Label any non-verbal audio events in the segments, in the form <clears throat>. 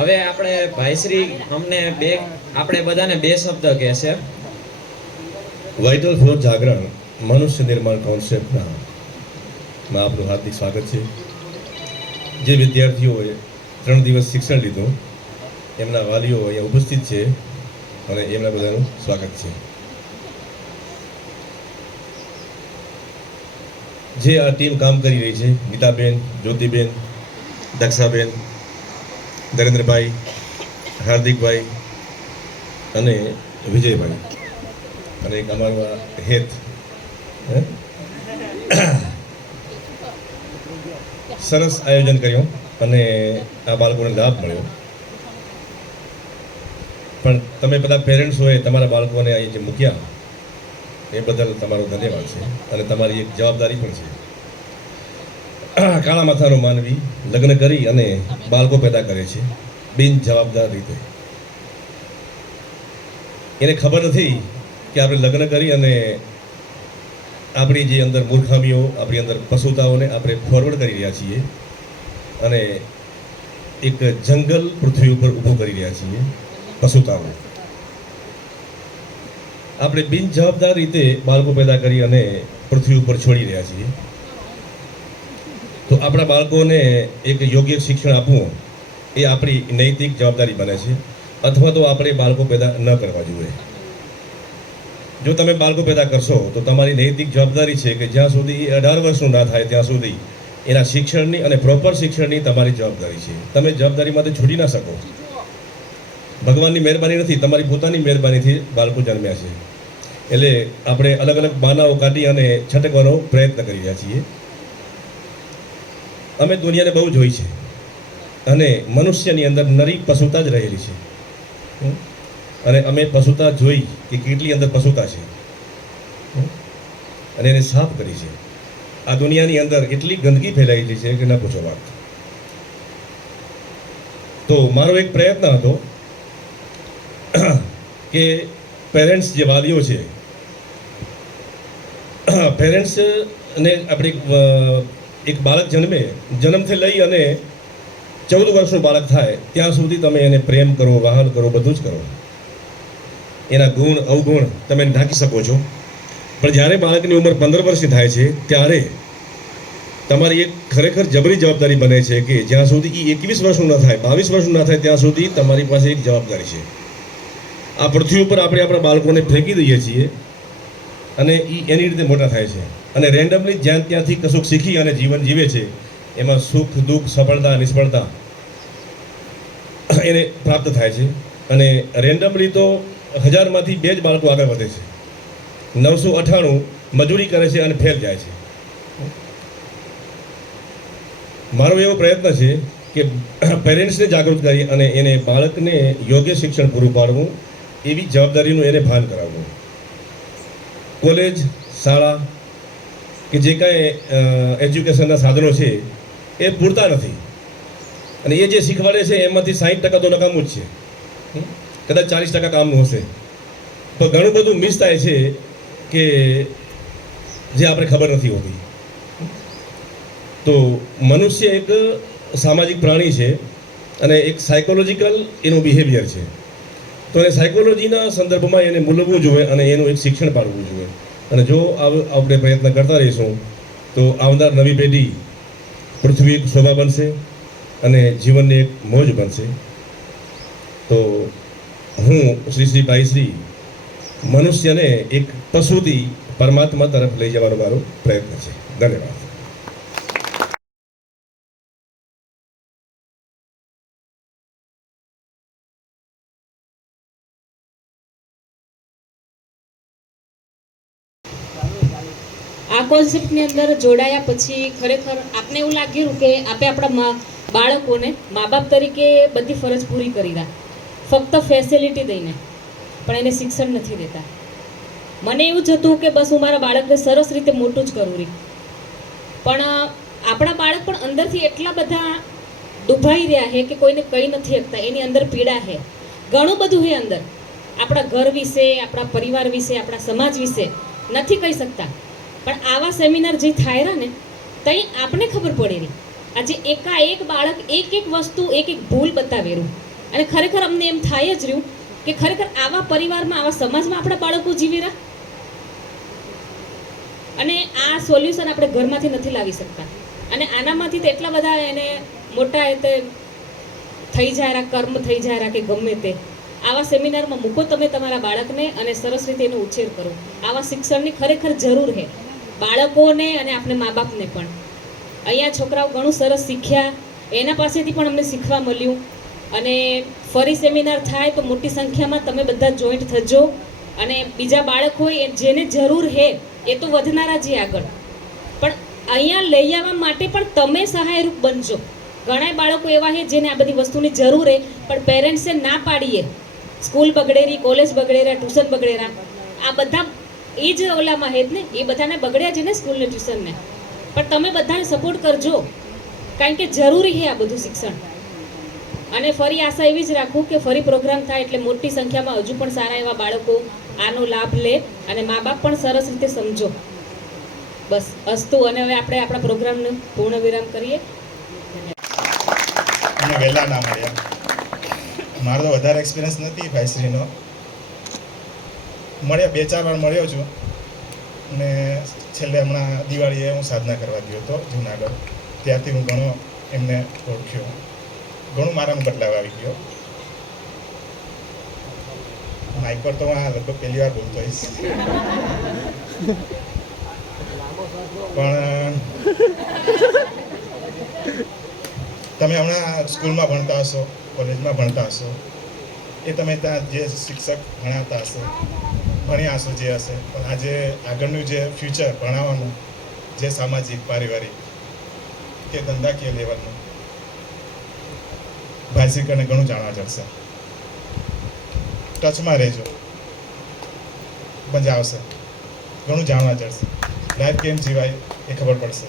હવે આપણે ભાઈશ્રી અમને બે આપણે બધાને બે શબ્દ કહેશે. વાઇટલ ફોર જાગરણ, મનુષ્ય નિર્માણ કોન્સેપ્ટના માં આપનું હાર્દિક સ્વાગત છે. જે વિદ્યાર્થીઓએ ત્રણ દિવસ શિક્ષણ લીધું, એમના વાલીઓ અહીંયા ઉપસ્થિત છે અને એમના બધાનું સ્વાગત છે. જે આ ટીમ કામ કરી રહી છે, ગીતાબેન, જ્યોતિબેન, દક્ષાબેન નરેન્દ્રભાઈ, હાર્દિકભાઈ અને વિજયભાઈ. અને એક અમારું હેત? સરસ આયોજન કર્યું અને આ બાળકોને લાભ મળ્યો. પણ તમે બધા પેરેન્ટ્સ હોય, તમારા બાળકોને અહીં જે મૂક્યા, એ બદલ તમારો ધન્યવાદ છે અને તમારી એક જવાબદારી પણ છે. કાળા માથાનો માનવી લગ્ન કરી અને બાળકો પેદા કરે છે. બિન જવાબદાર રીતે. એને ખબર નથી કે આપણે લગ્ન કરી અને આપણી જે અંદર મૂર્ખામીઓ આપણી અંદર પશુતાઓને આપણે ફોરવર્ડ કરી રહ્યા છીએ અને એક જંગલ પૃથ્વી ઉપર ઊભું કરી રહ્યા છીએ પશુતાઓ. આપણે બિન જવાબદાર રીતે બાળકો પેદા કરી અને પૃથ્વી ઉપર છોડી રહ્યા છીએ. તો આપણા બાળકોને એક યોગ્ય શિક્ષણ આપવું એ આપણી નૈતિક જવાબદારી બને છે. અથવા તો આપણે બાળકો પેદા ન કરવા જોઈએ. જો તમે બાળકો પેદા કરશો, તો તમારી નૈતિક જવાબદારી છે કે જ્યાં સુધી એ અઢાર વર્ષનું ના થાય, ત્યાં સુધી એના શિક્ષણની અને પ્રોપર શિક્ષણની તમારી જવાબદારી છે. તમે જવાબદારીમાંથી છૂટી ના શકો. ભગવાનની મહેરબાની નથી, તમારી પોતાની મહેરબાનીથી બાળકો જન્મ્યા છે. એટલે આપણે અલગ અલગ બાનાઓ કાઢી અને છટકવાનો પ્રયત્ન કરી રહ્યા છીએ. અમે દુનિયાને બહુ જોઈ છે. અને મનુષ્યની અંદર નરી પશુતા જ રહેલી છે? અને અમે પશુતા જોઈ કે કેટલી અંદર પશુતા છે. અને એને સાફ કરી છે. આ દુનિયાની અંદર એટલી ગંદકી ફેલાયેલી છે કે ન પૂછો વાત. તો મારો એક પ્રયત્ન હતો <clears throat> કે પેરેન્ટ્સ જે વાલીઓ છે, <clears throat> પેરેન્ટ્સને આપણે એક બાળક જન્મે, જન્મથી લઈ અને ચૌદ વર્ષનું બાળક થાય, ત્યાં સુધી તમે એને પ્રેમ કરો વહાલ કરો, બધું જ કરો. એના ગુણ, અવગુણ તમે ઢાંકી શકો છો. પણ જ્યારે બાળકની ઉંમર પંદર વર્ષની થાય છે, ત્યારે તમારી એક ખરેખર જબરી જવાબદારી બને છે કે જ્યાં સુધી એ એકવીસ વર્ષનું ન થાય, બાવીસ વર્ષનું ન થાય, ત્યાં સુધી તમારી પાસે એક જવાબદારી છે. આ પૃથ્વી ઉપર આપણે આપણા બાળકોને ફેંકી દઈએ છીએ અને એ એની રીતે મોટા થાય છે. અને રેન્ડમલી જ્યાં ત્યાંથી કશુંક શીખી અને જીવન જીવે છે, એમાં સુખ, દુઃખ, સફળતા, નિષ્ફળતા એને પ્રાપ્ત થાય છે. અને રેન્ડમલી તો હજારમાંથી બે જ બાળકો આગળ વધે છે. નવસો અઠ્ઠાણું મજૂરી કરે છે અને ફેલ જાય છે. મારો એવો પ્રયત્ન છે કે પેરેન્ટ્સને જાગૃત કરી અને એને બાળકને યોગ્ય શિક્ષણ પૂરું પાડવું, એવી જવાબદારીનું એને ભાન કરાવવું. કોલેજ, શાળા કે જે કાંઈ એજ્યુકેશનના સાધનો છે, એ પૂરતા નથી. અને એ જે શીખવાડે છે, એમાંથી સાઠ ટકા તો નકામું જ છે. કદાચ ચાલીસ ટકા કામનું હશે. તો ઘણું બધું મિસ થાય છે કે જે આપણે ખબર નથી હોતી. તો મનુષ્ય એક સામાજિક પ્રાણી છે અને એક સાયકોલોજીકલ એનું બિહેવિયર છે. તો એ સાયકોલોજીના સંદર્ભમાં એને મૂલવવું જોઈએ અને એનું એક શિક્ષણ પાડવું જોઈએ. અને જો આપણે પ્રયત્ન કરતા રહીશું, તો આવનાર નવી પેઢી પૃથ્વી એક શોભા બનશે અને જીવનની એક મોજ બનશે. તો હું શ્રી શ્રી ભાઈ શ્રી મનુષ્યને એક પશુથી પરમાત્મા તરફ લઈ જવાનો મારો પ્રયત્ન છે. ધન્યવાદ. આ કોન્સેપ્ટની અંદર જોડાયા પછી ખરેખર આપને એવું લાગ્યું કે આપે આપણા મા બાળકોને મા બાપ તરીકે બધી ફરજ પૂરી કરી રહ્યા ફક્ત ફેસિલિટી દઈને. પણ એને શિક્ષણ નથી દેતા. મને એવું જ હતું કે બસ હું મારા બાળકને સરસ રીતે મોટું જ કરું રહી પણ આપણા બાળક પણ અંદરથી એટલા બધા ડૂબાઈ રહ્યા છે કે કોઈને કહી નથી શકતા એની અંદર પીડા છે. ઘણું બધું છે અંદર. આપણા ઘર વિશે, આપણા પરિવાર વિશે, આપણા સમાજ વિશે નથી કહી શકતા. પણ આવા સેમિનાર જે થાય રહ્યા ને, તઈ આપણે ખબર પડે રહી. આજે એકાએક બાળક એક એક વસ્તુ, એક એક ભૂલ બતાવેલું અને ખરેખર અમને એમ થાય જ રહ્યું કે ખરેખર આવા પરિવારમાં, આવા સમાજમાં આપણા બાળકો જીવી રહ્યા? અને આ સોલ્યુશન આપણે ઘરમાંથી નથી લાવી શકતા. અને આનામાંથી તો એટલા બધા એને મોટા એ તે થઈ જાય કર્મ થઈ જાય કે ગમે તે. આવા સેમિનારમાં મૂકો તમે તમારા બાળકને અને સરસ રીતે એનો ઉછેર કરો. આવા શિક્ષણની ખરેખર જરૂર છે બાળકોને અને આપણે મા બાપને પણ. અહીંયા છોકરાઓ ઘણું સરસ શીખ્યા. એના પાસેથી પણ અમને શીખવા મળ્યું. અને ફરી સેમિનાર થાય તો મોટી સંખ્યામાં તમે બધા જોઈન્ટ થજો. અને બીજા બાળક હોય જેને જરૂર છે એ તો વધનારા જ આગળ. પણ અહીંયા લઈ આવવા માટે પણ તમે સહાયરૂપ બનજો. ઘણા બાળકો એવા છે જેને આ બધી વસ્તુની જરૂર છે પણ પેરેન્ટ્સે ના પાડીએ. સ્કૂલ બગડેરી, કોલેજ બગડેરા, ટ્યુશન બગડેરા, આ બધા એ જ ઓલામાં હે ને એ બધાને બગડ્યા છે ને સ્કૂલને ટ્યુશનને. પણ તમે બધાને સપોર્ટ કરજો, કારણ કે જરૂરી છે આ બધું શિક્ષણ. અને ફરી આશા એવી જ રાખું કે ફરી પ્રોગ્રામ થાય એટલે મોટી સંખ્યામાં હજુ પણ સારા એવા બાળકો આનો લાભ લે અને મા બાપ પણ સરસ રીતે સમજો. બસ, અસ્તુ અને હવે આપણે આપણા પ્રોગ્રામનું પૂર્ણ વિરામ કરીએ. મારો વધારે એક્સપિરિયન્સ નથી ભાઈશ્રીનો. મળ્યા, બે ચાર વાર મળ્યો છું. અને છેલ્લે હમણાં દિવાળીએ હું સાધના કરવા ગયો હતો, જુનાગઢ. ત્યારથી હું ઘણો એમને ઓળખ્યો. ઘણું મારામાં બદલાવ આવી ગયો. માઇક પર તો હું લગભગ પહેલી વાર બોલતો હોઈશ. પણ, તમે હમણાં સ્કૂલમાં ભણતા હશો, કોલેજમાં ભણતા હશો. એ તમે ત્યાં જે શિક્ષક ભણાવતા હશે ભણ્યા હશો જે હશે. પણ આજે આગળનું જે ફ્યુચર ભણાવવાનું જે સામાજિક, પારિવારિક કે ધંધાકીય લેવલનું ભાષિકને ઘણું જાણવા જશે ટચમાં રહેજો. મજા આવશે. ઘણું જાણવા જશે લાઈફ કેમ જીવાય એ ખબર પડશે.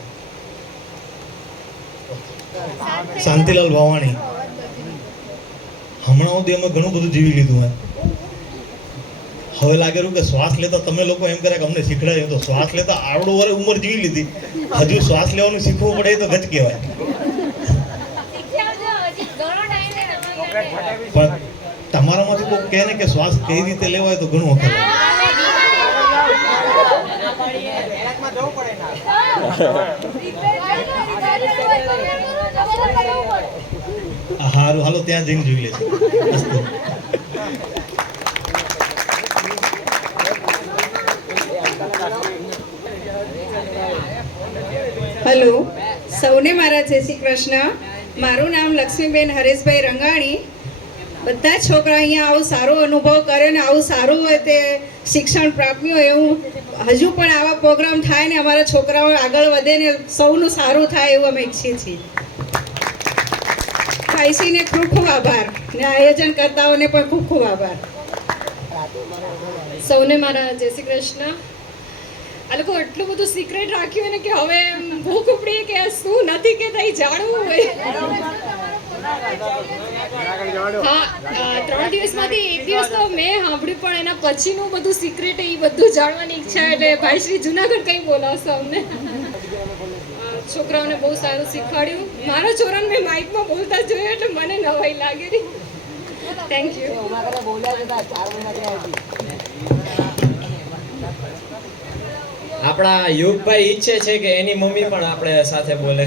શાંતિલાલ વાવાણી. હમણાં સુધી અમે ઘણું બધું જીવી લીધું હે. હવે લાગેલું કે શ્વાસ લેતા તમે લોકો એમ કર્યા કે અમને શીખડાયું તો શ્વાસ લેતા આવડો વરે ઉંમર જીવી લીધી. હજુ શ્વાસ લેવાનું શીખવું પડે તો ગજ કહેવાય. પણ તમારામાંથી કોઈ કહે ને કે શ્વાસ કઈ રીતે લેવાય તો ઘણું વખત હારું, હાલો, ત્યાં જઈને જોઈ લેશું. હલો. સૌને મારા જય શ્રી કૃષ્ણ. મારું નામ લક્ષ્મીબેન હરેશભાઈ રંગાણી. બધા છોકરા અહીંયા આવું સારો અનુભવ કરે ને આવું સારું તે શિક્ષણ પ્રાપ્યું હોય એવું હજુ પણ આવા પ્રોગ્રામ થાય ને અમારા છોકરાઓ આગળ વધે ને સૌનું સારું થાય એવું અમે ઈચ્છીએ છીએ. ભાઈસીને ખૂબ ખૂબ આભાર ને આયોજન કરતાઓને પણ ખૂબ ખૂબ આભાર. સૌને મારા જય શ્રી કૃષ્ણ. આ લોકો એટલું બધું સિક્રેટ રાખ્યું ને કે હવે એમ ભૂખ ઉપડી કે શું નથી કે તઈ જાણવું હોય? હા ત્રણ દિવસમાંથી એક દિવસ તો મેં સાંભળ્યું, પણ એના પછીનું બધું સિક્રેટ એ બધું જાણવાની ઈચ્છા એટલે ભાઈ શ્રી જુનાગઢ કંઈ બોલાવશો અમને? છોકરાઓને બહુ સારું શીખવાડ્યું. મારા છોરાને મેં માઇકમાં બોલતા જોયું એટલે મને નવાઈ લાગેલી થેન્ક યુ આપણા યુગભાઈ ઈચ્છે છે કે એની મમ્મી પણ આપણે સાથે બોલે.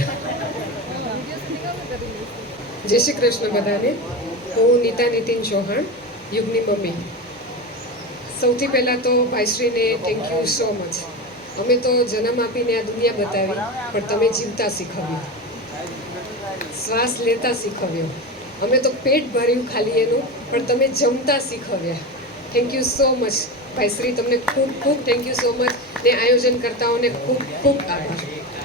જય શ્રી કૃષ્ણ બધાને. હું નીતા નીતિન ચૌહાણ, યુગની મમ્મી. સૌથી પહેલાં તો ભાઈશ્રીને થેન્ક યુ સો મચ અમે તો જન્મ આપીને આ દુનિયા બતાવી, પણ તમે જીવતા શીખવ્યું. શ્વાસ લેતા શીખવ્યો. અમે તો પેટ ભર્યું ખાલી એનું, પણ તમે જમતા શીખવ્યા. Thank you so much Bhaishri તમને ખૂબ ખૂબ થેન્ક યુ સો મચ ને આયોજન કરતાઓને ખૂબ ખૂબ આભાર.